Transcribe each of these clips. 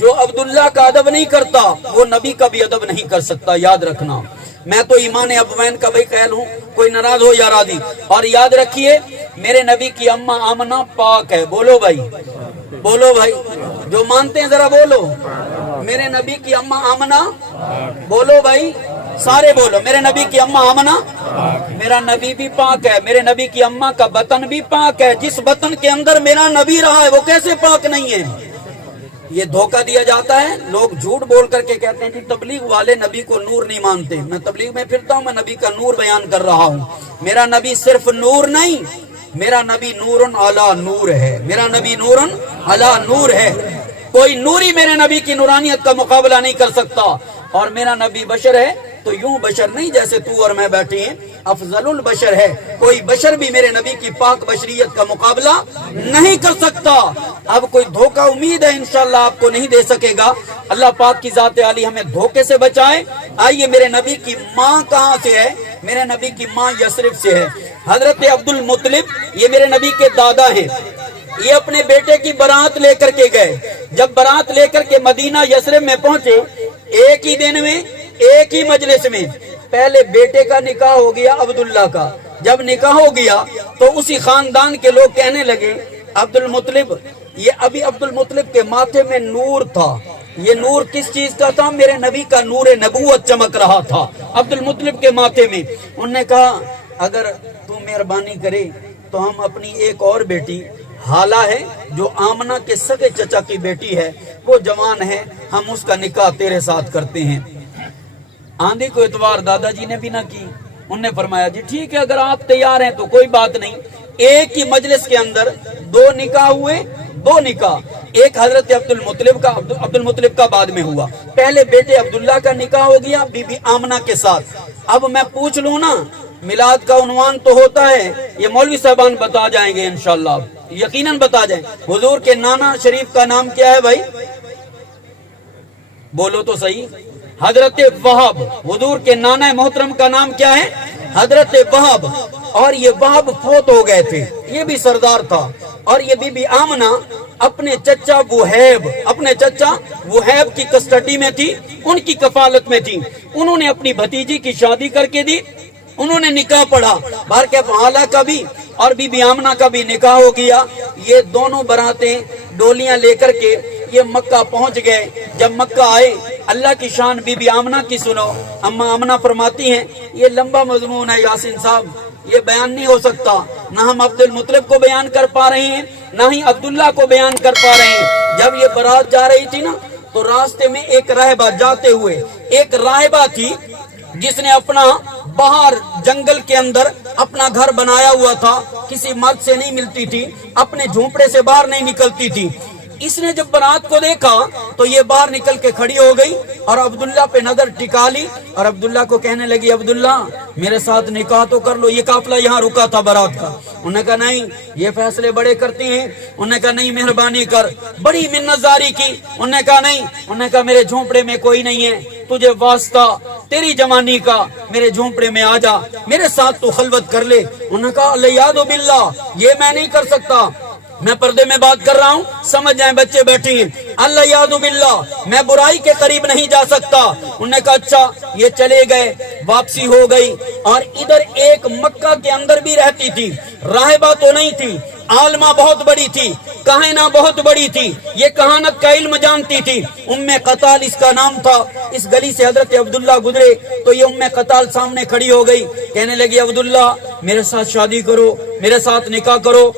جو عبداللہ کا ادب نہیں کرتا وہ نبی کا بھی ادب نہیں کر سکتا، یاد رکھنا۔ میں تو ایمان ابوین کا بھائی قائل ہوں، کوئی ناراض ہو یا راضی۔ اور یاد رکھیے میرے نبی کی اماں آمنہ پاک ہے، بولو بھائی، بولو بھائی، جو مانتے ہیں ذرا بولو، میرے نبی کی اماں آمنہ، بولو بھائی سارے بولو، میرے نبی کی اماں آمنہ، میرا نبی بھی پاک ہے، میرے نبی کی اماں کا بطن بھی پاک ہے، جس بطن کے اندر میرا نبی رہا ہے وہ کیسے پاک نہیں ہے؟ یہ دھوکہ دیا جاتا ہے، لوگ جھوٹ بول کر کے کہتے ہیں کہ تبلیغ والے نبی کو نور نہیں مانتے۔ میں تبلیغ میں پھرتا ہوں، میں نبی کا نور بیان کر رہا ہوں۔ میرا نبی صرف نور نہیں، میرا نبی نورن علی نور ہے، میرا نبی نورن علی نور ہے۔ کوئی نوری میرے نبی کی نورانیت کا مقابلہ نہیں کر سکتا۔ اور میرا نبی بشر ہے تو یوں بشر نہیں جیسے تو اور میں بیٹھے ہیں، افضل البشر ہے، کوئی بشر بھی میرے نبی کی پاک بشریت کا مقابلہ نہیں کر سکتا۔ اب کوئی دھوکہ امید ہے انشاءاللہ آپ کو نہیں دے سکے گا، اللہ پاک کی ذات عالی ہمیں دھوکے سے بچائے۔ آئیے میرے نبی کی ماں کہاں سے ہے؟ میرے نبی کی ماں یثرب سے ہے۔ حضرت عبد المطلب یہ میرے نبی کے دادا ہیں، یہ اپنے بیٹے کی برات لے کر کے گئے۔ جب برات لے کر کے مدینہ یثرب میں پہنچے، ایک ہی دن میں ایک ہی مجلس میں پہلے بیٹے کا نکاح ہو گیا عبداللہ کا۔ جب نکاح ہو گیا تو اسی خاندان کے لوگ کہنے لگے عبد المطلب، یہ ابھی عبد المطلب کے ماتھے میں نور تھا، یہ نور کس چیز کا تھا؟ میرے نبی کا نور نبوت چمک رہا تھا عبد المطلب کے ماتھے میں۔ انہوں نے کہا اگر تو مہربانی کرے تو ہم اپنی ایک اور بیٹی حالہ ہے جو آمنہ کے سگے چچا کی بیٹی ہے، وہ جوان ہے، ہم اس کا نکاح تیرے ساتھ کرتے ہیں۔ آندھی کو اتوار دادا جی نے بھی نہ کی، انہوں نے فرمایا جی ٹھیک ہے اگر آپ تیار ہیں تو کوئی بات نہیں۔ ایک ہی مجلس کے اندر دو نکاح ہوئے، دو نکاح، ایک حضرت عبد المطلب کا بعد میں ہوا۔ پہلے بیٹے عبداللہ کا نکاح ہو گیا بی بی آمنہ کے ساتھ۔ اب میں پوچھ لوں نا، میلاد کا عنوان تو ہوتا ہے، یہ مولوی صاحبان بتا جائیں گے انشاءاللہ، یقیناً بتا جائیں۔ حضور کے نانا شریف کا نام کیا ہے بھائی؟ بولو تو صحیح۔ حضرت وہاب، حضور کے نانا محترم کا نام کیا ہے؟ حضرت وہاب۔ اور یہ وہاب فوت ہو گئے تھے، یہ بھی سردار تھا۔ اور یہ بی بی آمنہ اپنے چچا وہیب کی کسٹڈی میں تھی، ان کی کفالت میں تھی۔ انہوں نے اپنی بھتیجی کی شادی کر کے دی، انہوں نے نکاح پڑھا، بہر کے حالہ کا بھی اور بی بی آمنہ کا بھی نکاح ہو گیا۔ یہ دونوں براتیں ڈولیاں لے کر کے یہ مکہ پہنچ گئے۔ جب مکہ آئے، اللہ کی شان بی بی آمنہ کی سنو۔ اماں آمنہ فرماتی ہیں، یہ لمبا مضمون ہے یاسین صاحب، یہ بیان نہیں ہو سکتا، نہ ہم عبد المطلب کو بیان کر پا رہے ہیں نہ ہی عبداللہ کو بیان کر پا رہے ہیں۔ جب یہ برات جا رہی تھی نا تو راستے میں ایک راہبہ جاتے ہوئے، ایک راہبہ تھی جس نے اپنا باہر جنگل کے اندر اپنا گھر بنایا ہوا تھا، کسی مرد سے نہیں ملتی تھی، اپنے جھونپڑے سے باہر نہیں نکلتی تھی۔ اس نے جب برات کو دیکھا تو یہ باہر نکل کے کھڑی ہو گئی اور عبداللہ پہ نظر ٹکا لی اور عبداللہ کو کہنے لگی عبداللہ میرے ساتھ نکاح تو کر لو۔ یہ قافلہ یہاں رکا تھا برات کا۔ انہوں نے کہا نہیں، یہ فیصلے بڑے کرتے ہیں۔ انہوں نے کہا نہیں مہربانی کر، بڑی منت زاری کی۔ انہوں نے کہا نہیں، انہوں نے کہا میرے جھونپڑے میں کوئی نہیں ہے، تجھے واسطہ تیری جوانی کا، میرے جھونپڑے میں آ جا، میرے ساتھ تو خلوت کر لے۔ انہوں نے کہا الیاذ باللہ، یہ میں نہیں کر سکتا، میں پردے میں بات کر رہا ہوں، سمجھ جائیں بچے بیٹھے ہیں، الیاذ باللہ میں برائی کے قریب نہیں جا سکتا۔ انہوں نے کہا اچھا، یہ چلے گئے، واپسی ہو گئی۔ اور ادھر ایک مکہ کے اندر بھی رہتی تھی، راہبہ تو نہیں تھی، عالمہ بہت بڑی تھی، کاہنہ بہت بڑی تھی، یہ کہانت کا علم جانتی تھی، ام قتال اس کا نام تھا۔ اس گلی سے حضرت عبداللہ گزرے تو یہ ام قتال سامنے کھڑی ہو گئی، کہنے لگی عبداللہ میرے ساتھ شادی کرو، میرے ساتھ نکاح کرو۔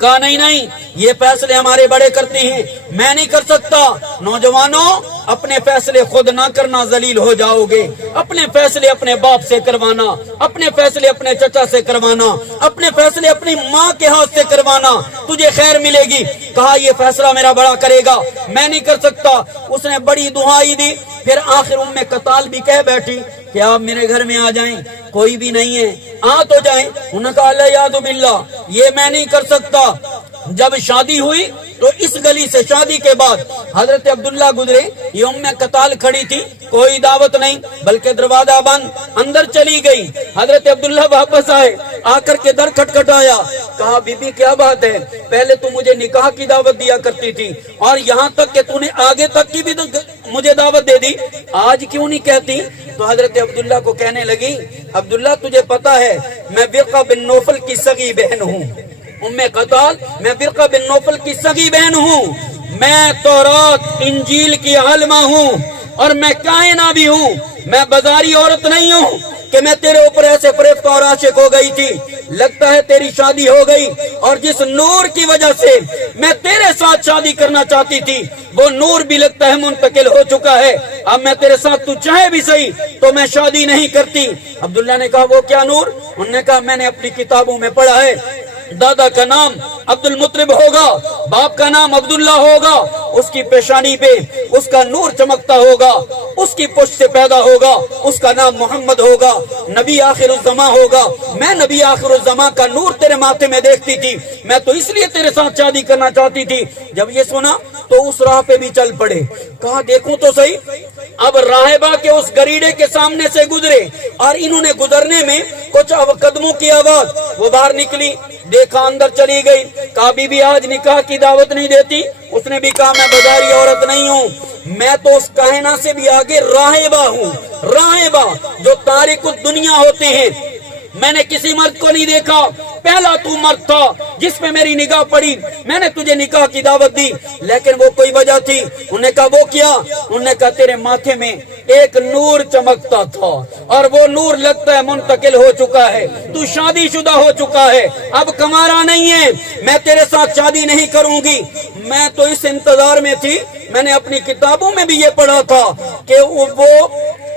کہا نہیں نہیں، یہ فیصلے ہمارے بڑے کرتے ہیں، میں نہیں کر سکتا۔ نوجوانوں، اپنے فیصلے خود نہ کرنا، ذلیل ہو جاؤ گے۔ اپنے فیصلے اپنے باپ سے کروانا، اپنے فیصلے اپنے چچا سے کروانا، اپنے فیصلے اپنی ماں کے ہاتھ سے کروانا، تجھے خیر ملے گی۔ کہا یہ فیصلہ میرا بڑا کرے گا، میں نہیں کر سکتا۔ اس نے بڑی دعائی دی، پھر آخر ام قتال بھی کہہ بیٹھی کہ آپ میرے گھر میں آ جائیں، کوئی بھی نہیں ہے، آ تو جائیں۔ انہوں نے کہا الیاذ باللہ، یہ میں نہیں کر سکتا۔ جب شادی ہوئی تو اس گلی سے شادی کے بعد حضرت عبداللہ گزرے، یہ ام قتال کھڑی تھی، کوئی دعوت نہیں بلکہ دروازہ بند، اندر چلی گئی۔ حضرت عبداللہ واپس آئے، آ کر کے در کھٹکھٹایا، کہا بی بی کیا بات ہے، پہلے تو مجھے نکاح کی دعوت دیا کرتی تھی اور یہاں تک کہ تو نے آگے تک کی بھی تو مجھے دعوت دے دی، آج کیوں نہیں کہتی؟ تو حضرت عبداللہ کو کہنے لگی، عبداللہ تجھے پتا ہے میں ورقہ بن نوفل کی سگی بہن ہوں، ام قتال میں ورقہ بن نوفل کی سگی بہن ہوں، میں تورات انجیل کی عالمہ ہوں اور میں کائنہ بھی ہوں، میں بازاری عورت نہیں ہوں کہ میں تیرے اوپر ایسے فریفت اور عاشق ہو گئی تھی، لگتا ہے تیری شادی ہو گئی، اور جس نور کی وجہ سے میں تیرے ساتھ شادی کرنا چاہتی تھی وہ نور بھی لگتا ہے منتقل ہو چکا ہے، اب میں تیرے ساتھ تو چاہے بھی صحیح تو میں شادی نہیں کرتی۔ عبداللہ نے کہا وہ کیا نور؟ انہوں نے کہا میں نے اپنی کتابوں میں پڑھا ہے دادا کا نام عبد المطلب ہوگا، باپ کا نام عبداللہ ہوگا، اس کی پیشانی پہ اس کا نور چمکتا ہوگا، اس کی پشت سے پیدا ہوگا، اس کا نام محمد ہوگا، نبی آخر الزماں ہوگا، میں نبی آخر الزماں کا نور تیرے ماتھے میں دیکھتی تھی، میں تو اس لیے تیرے ساتھ شادی کرنا چاہتی تھی۔ جب یہ سنا تو اس راہ پہ بھی چل پڑے، کہا دیکھوں تو صحیح۔ اب راہبہ کے اس گریڑے کے سامنے سے گزرے اور انہوں نے گزرنے میں کچھ قدموں کی آواز، وہ باہر نکلی، دیکھا اندر چلی گئی، کہا بی بی آج نکاح کی دعوت نہیں دیتی؟ اس نے بھی کہا میں بازاری عورت نہیں ہوں، میں تو اس کائنہ سے بھی آگے راہبہ ہوں، راہبہ جو تارک الدنیا ہوتے ہیں، میں نے کسی مرد کو نہیں دیکھا، پہلا تو مرد تھا جس پہ میری نگاہ پڑی، میں نے تجھے نکاح کی دعوت دی، لیکن وہ کوئی وجہ تھی۔ انہوں نے کہا وہ کیا؟ انہوں نے کہا تیرے ماتھے میں ایک نور چمکتا تھا اور وہ نور لگتا ہے منتقل ہو چکا ہے، تو شادی شدہ ہو چکا ہے، اب کمارا نہیں ہے، میں تیرے ساتھ شادی نہیں کروں گی۔ میں تو اس انتظار میں تھی، میں نے اپنی کتابوں میں بھی یہ پڑھا تھا کہ وہ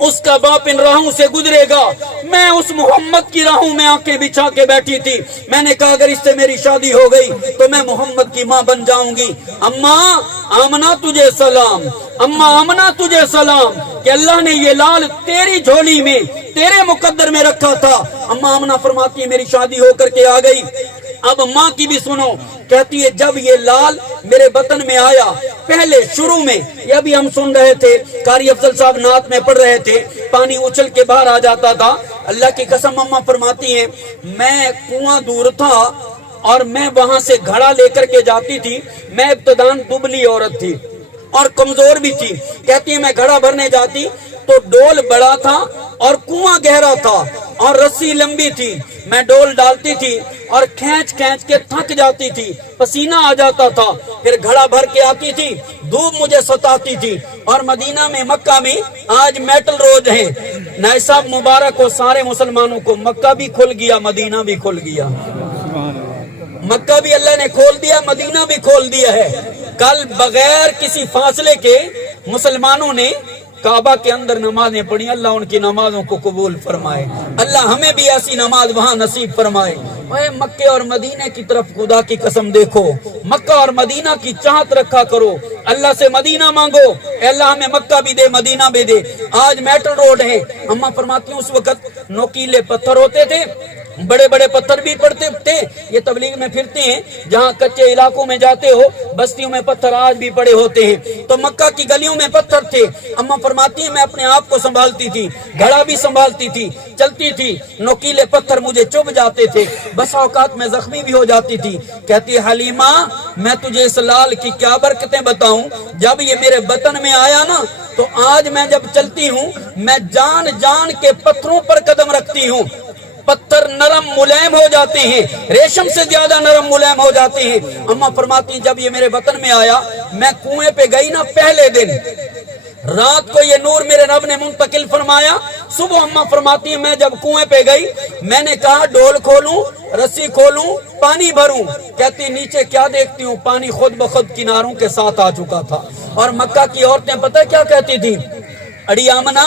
اس کا باپ ان راہوں سے گزرے گا، میں اس محمد کی راہوں میں آنکھیں بچھا کے بیٹھی تھی، میں نے کہا اگر اس سے میری شادی ہو گئی تو میں محمد کی ماں بن جاؤں گی۔ اماں آمنہ تجھے سلام، اماں آمنہ تجھے سلام کہ اللہ نے یہ لال تیری جھولی میں تیرے مقدر میں رکھا تھا۔ اماں آمنہ فرماتی ہے میری شادی ہو کر کے آ گئی۔ اب ماں کی بھی سنو، کہتی ہے جب یہ لال میرے بطن میں آیا، پہلے شروع میں یہ بھی ہم سن رہے تھے، قاری افضل صاحب نعت میں پڑھ رہے تھے، پانی اچھل کے باہر آ جاتا تھا۔ اللہ کی قسم اماں فرماتی ہیں میں کنواں دور تھا اور میں وہاں سے گھڑا لے کر کے جاتی تھی، میں ابتدان دبلی عورت تھی اور کمزور بھی تھی، کہتی ہے میں گھڑا بھرنے جاتی تو ڈول بڑا تھا اور کنواں گہرا تھا اور رسی لمبی تھی، میں ڈول ڈالتی تھی اور کھینچ کھینچ کے تھک جاتی تھی، پسینہ آ جاتا تھا، پھر گھڑا بھر کے آتی تھی، دھوپ مجھے ستاتی تھی۔ اور مدینہ میں مکہ میں آج میٹل روڈ ہے، نائب صاحب مبارک ہو سارے مسلمانوں کو، مکہ بھی کھل گیا، مدینہ بھی کھل گیا، مکہ بھی اللہ نے کھول دیا، مدینہ بھی کھول دیا ہے۔ کل بغیر کسی فاصلے کے مسلمانوں نے کعبہ کے اندر نمازیں پڑھی، اللہ ان کی نمازوں کو قبول فرمائے، اللہ ہمیں بھی ایسی نماز وہاں نصیب فرمائے۔ اے مکہ اور مدینہ کی طرف خدا کی قسم دیکھو، مکہ اور مدینہ کی چاہت رکھا کرو، اللہ سے مدینہ مانگو، اے اللہ ہمیں مکہ بھی دے مدینہ بھی دے۔ آج میٹل روڈ ہے، اماں فرماتی ہیں اس وقت نوکیلے پتھر ہوتے تھے، بڑے بڑے پتھر بھی پڑتے تھے، یہ تبلیغ میں پھرتے ہیں جہاں کچے علاقوں میں جاتے ہو بستیوں میں پتھر آج بھی پڑے ہوتے ہیں، تو مکہ کی گلیوں میں پتھر تھے۔ اماں فرماتی ہیں میں اپنے آپ کو سنبھالتی تھی، گھڑا بھی سنبھالتی تھی، چلتی تھی، نوکیلے پتھر مجھے چبھ جاتے تھے، بس اوقات میں زخمی بھی ہو جاتی تھی۔ کہتی حلیمہ میں تجھے اس لال کی کیا برکتیں بتاؤں، جب یہ میرے بطن میں آیا نا تو آج میں جب چلتی ہوں میں جان جان کے پتھروں پر قدم رکھتی ہوں، پتھر نرم ملائم ہو جاتے ہیں، ریشم سے زیادہ نرم ملائم ہو جاتے ہیں۔ اماں فرماتی جب یہ میرے وطن میں آیا، میں کنویں پہ گئی نا پہلے دن، رات کو یہ نور میرے رب نے منتقل فرمایا، صبح اماں فرماتی ہیں میں جب کنویں پہ گئی میں نے کہا ڈول کھولوں، رسی کھولوں، پانی بھروں، کہتی نیچے کیا دیکھتی ہوں، پانی خود بخود کناروں کے ساتھ آ چکا تھا۔ اور مکہ کی عورتیں پتہ کیا کہتی تھی، اڑی آمنہ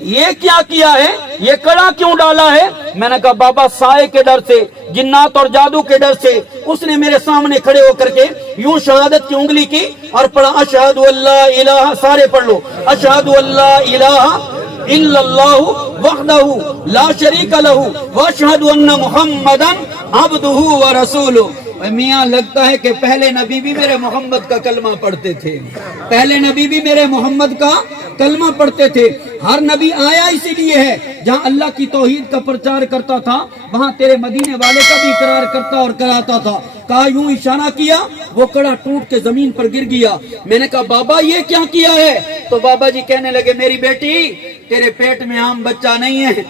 یہ کیا کیا ہے, یہ کڑا کیوں ڈالا ہے؟ میں نے کہا بابا سائے کے ڈر سے, جنات اور جادو کے ڈر سے. اس نے میرے سامنے کھڑے ہو کر کے یوں شہادت کی انگلی کی اور پڑھا اشہد اللہ الہ, سارے پڑھ لو, اشہد اللہ الہ الا اللہ وحدہ لا شریک لہ واشہد ان محمدا عبدہ ورسولہ. میاں لگتا ہے کہ پہلے نبی بھی میرے محمد کا کلمہ پڑھتے تھے, پہلے نبی بھی میرے محمد کا کلمہ پڑھتے تھے. ہر نبی آیا اسی لیے ہے, جہاں اللہ کی توحید کا پرچار کرتا تھا وہاں تیرے مدینے والے کا بھی اقرار کرتا اور کراتا تھا. کہا یوں اشارہ کیا, وہ کڑا ٹوٹ کے زمین پر گر گیا. میں نے کہا بابا یہ کیا کیا ہے؟ تو بابا جی کہنے لگے میری بیٹی تیرے پیٹ میں عام بچہ نہیں ہے,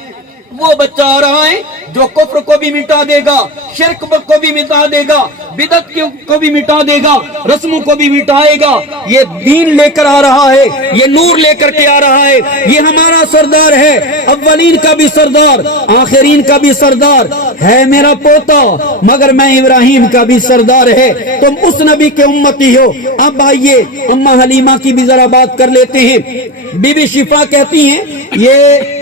وہ بچہ آ رہا ہے جو کفر کو بھی مٹا دے گا, شرک کو بھی مٹا دے گا, بدعت کو بھی مٹا دے گا, رسموں کو بھی مٹائے گا. یہ دین لے کر آ رہا ہے, یہ نور لے کر کے آ رہا ہے. یہ ہمارا سردار ہے, اولین کا بھی سردار, آخرین کا بھی سردار ہے, میرا پوتا, مگر میں ابراہیم کا بھی سردار ہے. تم اس نبی کے امتی ہو. اب آئیے اماں حلیمہ کی بھی ذرا بات کر لیتے ہیں. بی بی شفا کہتی ہیں, یہ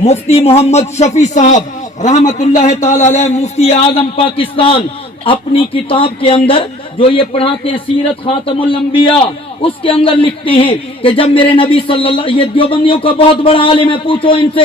مفتی محمد شفیع صاحب رحمت اللہ تعالی علیہ, مفتی اعظم پاکستان, اپنی کتاب کے اندر جو یہ پڑھاتے ہیں سیرت خاتم الانبیاء, اس کے اندر لکھتے ہیں کہ جب میرے نبی صلی اللہ, یہ دیوبندیوں کا بہت بڑا عالم ہے, پوچھو ان سے.